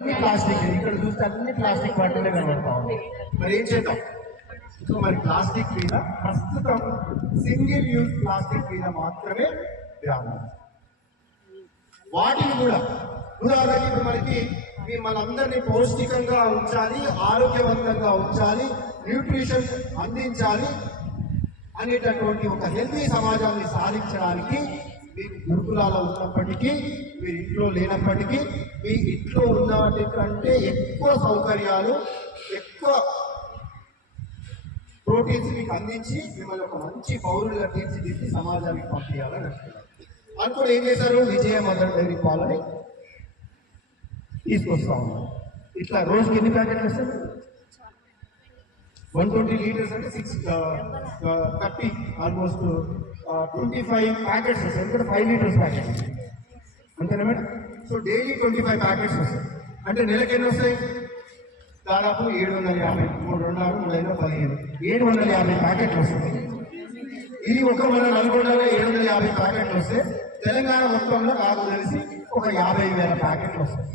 Plastic ఇక్కడ చూస్తే అన్ని ప్లాస్టిక్ వాటినే కనబడతా ఉంది. మరి ఏం చేద్దాం? సో మరి ప్లాస్టిక్ మీద ప్రస్తుతం సింగిల్ యూజ్ ప్లాస్టిక్ మీద మాత్రమే వ్యాపారం. వాటిని కూడా ఉదాహరణకి ఇప్పుడు మనకి మనందరినీ పౌష్టికంగా ఉంచాలి, ఆరోగ్యవంతంగా ఉంచాలి, న్యూట్రిషన్ అందించాలి అనేటటువంటి ఒక హెల్తీ సమాజాన్ని సాధించడానికి మీకు గురుకులాలో ఉన్నప్పటికీ, మీరు ఇంట్లో లేనప్పటికీ, మీ ఇంట్లో ఉన్న వాటి కంటే ఎక్కువ సౌకర్యాలు, ఎక్కువ ప్రోటీన్స్ మీకు అందించి మిమ్మల్ని ఒక మంచి పౌరులుగా తీర్చిదిద్ది సమాజానికి పంపించాలని అనుకున్నారు. అనుకుని ఏం చేశారు? విజయ మదర్ డైరీ పాలని తీసుకొస్తా ఉన్నారు. ఇట్లా రోజుకి ఎన్ని ప్యాకెట్లు వస్తాయి? 120 లీటర్స్ అంటే 30 ఆల్మోస్ట్ 25 ప్యాకెట్స్ వస్తాయి. ఎందుకంటే 5 లీటర్స్ ప్యాకెట్స్ వస్తాయి, అంతేనా మేడం? సో డైలీ 25 ప్యాకెట్స్ వస్తాయి. అంటే నెలకి ఎన్ని వస్తాయి? దాదాపు 750, 3 750 ప్యాకెట్లు వస్తాయి. ఇది ఒక మన నల్గొండలో 750 ప్యాకెట్లు వస్తే తెలంగాణ మొత్తంలో నాకు తెలిసి ఒక 50,000 ప్యాకెట్లు వస్తాయి.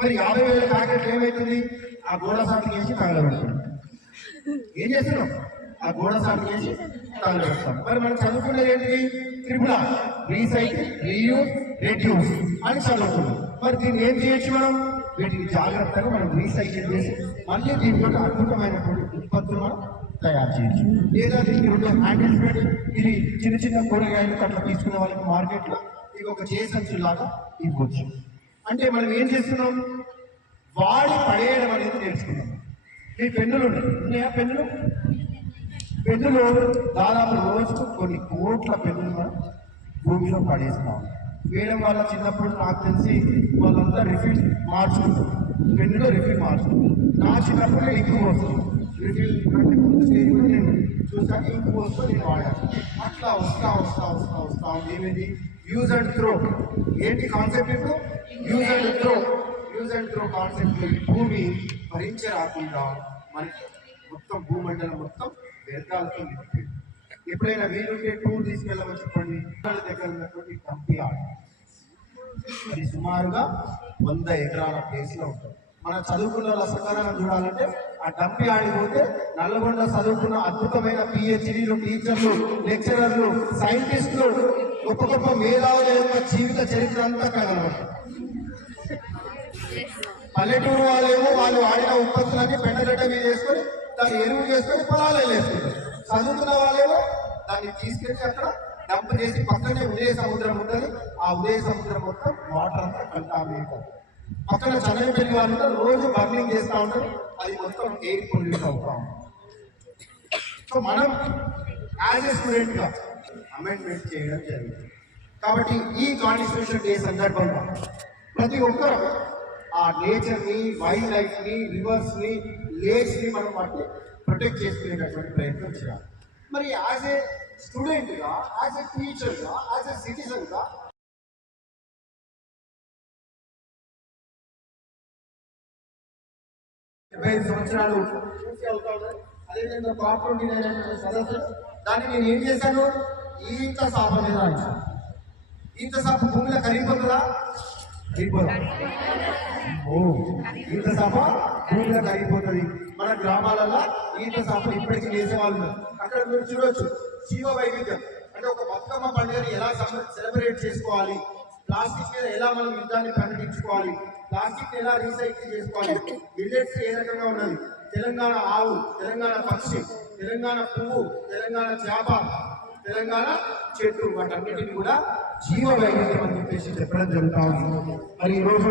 మరి 50,000 ప్యాకెట్లు ఏమవుతుంది? ఆ గోడ సాటు చేసి తగలబెడుతుంది. ఏం చేస్తున్నాం? ఆ గోడ సాటు చేసి తగలబెడతాం. మరి మనం చదువుకునేది ఏంటిది? త్రిపుల రీసైకిల్, రీయూజ్, రెడ్యూస్ అని చదువుకున్నాం. మరి దీన్ని ఏం చేయొచ్చు? మనం వీటిని జాగ్రత్తగా మనం రీసైకిల్ చేసి మళ్ళీ దీంతో అద్భుతమైనటువంటి ఉత్పత్తులు మనం తయారు చేయొచ్చు. లేదా దీనికి 2 హ్యాండిల్స్ పెట్టి ఇది చిన్న చిన్న కూరగాయలు అట్లా తీసుకునే వాళ్ళకి మార్కెట్లో ఇది ఒక చేసంచులాగా ఇవ్వచ్చు. అంటే మనం ఏం చేస్తున్నాం? వాడి పడేయడం అనేది నేర్చుకున్నాం. ఈ పెన్నులు ఉన్నాయా? పెన్నులు దాదాపు రోజుకు కొన్ని కోట్ల పెన్నులు మనం భూమిలో పడేస్తాం. వేయడం వల్ల చిన్నప్పుడు నాకు తెలిసి వాళ్ళంతా రిఫిల్ మార్చుకుంటారు, పెన్నులో రిఫిల్ మార్చుకుంటారు. నా చిన్నప్పుడు ఇంకు పోస్తుంది, రిఫిల్ కంటే ముందు స్టేజ్లో నేను చూసాను, ఇంకు పోస్తూ నేను వాడాను. అట్లా వస్తా ఏమిటి? Use and throw. ఏంటి కాన్సెప్ట్? ఇప్పుడు యూజ్ అండ్ త్రో కాన్సెప్ట్ భూమి భరించే రాకుండా మనకి మొత్తం భూమండలం మొత్తం వ్యర్థాలతో నిండిపోయింది. ఎప్పుడైనా వీలుంటే టూర్ తీసుకెళ్ళమని చెప్పండి. దగ్గర ఉన్నటువంటి డంపి యార్డ్, అది సుమారుగా 100 ఎకరాల ప్లేస్లో ఉంటుంది. మన చదువుకున్న సకాలంగా చూడాలంటే ఆ డంపి యార్డ్ పోతే నల్లగొండ చదువుకున్న అద్భుతమైన PhDలు, టీచర్లు, లెక్చరర్లు, సైంటిస్టులు, గొప్ప మేధావుల యొక్క జీవిత చరిత్ర అంతా కనబడుతుంది. పల్లెటూరు వాళ్ళేమో వాళ్ళు వాడిన ఉత్పత్తులన్నీ పెండగడ్డ మీద వేసుకొని దాన్ని ఎరువు చేసుకొని పొలాలు వేసుకుంటారు. చదువుకున్న వాళ్ళేమో దాన్ని తీసుకెళ్ళి అక్కడ డంప్ చేసి పక్కనే ఉదయ సముద్రం ఉంటుంది. ఆ ఉదయ సముద్రం మొత్తం వాటర్ అంతా కంటామినేట్. పక్కన చన్నపల్లి వాళ్ళు రోజు బర్నింగ్ చేస్తూ ఉంటారు, అది మొత్తం ఎయిర్ పొల్యూట్ అవుతా ఉంటుంది. సో మనం యాజ్ ఏ స్టూడెంట్ గా అమెండ్మెంట్ చేయడం జరిగింది. కాబట్టి ఈ కాన్స్టిట్యూషన్ డే సందర్భంగా ప్రతి ఒక్కరు ఆ నేచర్ ని, వైల్డ్ లైఫ్ ని, రివర్స్ ని, లేక్స్ ని మనం వాటిని ప్రొటెక్ట్ చేసుకునేటటువంటి ప్రయత్నం చేయాలి. మరి యాజ్ ఏ స్టూడెంట్ గా, యాజ్ ఏ టీచర్ గా, యాజ్ ఏ సిటిజన్ గా 75 సంవత్సరాలు పూర్తి అవుతా ఉన్నాయి. అదేవిధంగా COP29 సదస్సు, దాన్ని నేను ఏం చేశాను? ఈత సాప మీద రాయించాను. ఈత సాప భూమిలో కరిగిపోతుందా? ఈత సాప భూమిలో కరిగిపోతుంది. మన గ్రామాలలో ఈత సాపలు ఇప్పటికీ వేసేవాళ్ళు. అక్కడ మీరు చూడవచ్చు జీవ వైవిధ్యం. అంటే ఒక బతుకమ్మ పండుగని ఎలా సెలబ్రేట్ చేసుకోవాలి, ప్లాస్టిక్ మీద ఎలా మనం యుద్ధాన్ని ప్రకటించుకోవాలి, ప్లాస్టిక్ ఎలా రీసైకిల్ చేసుకోవాలి, మిల్లెట్స్ ఏ రకంగా ఉన్నది, తెలంగాణ ఆవు, తెలంగాణ పక్షి, తెలంగాణ పువ్వు, తెలంగాణ చేప, తెలంగాణ చెట్టు, వాటన్నిటిని కూడా జీవ వైవిధ్యం అని చెప్పేసి చెప్పడం జరుగుతా ఉంది. మరి ఈరోజు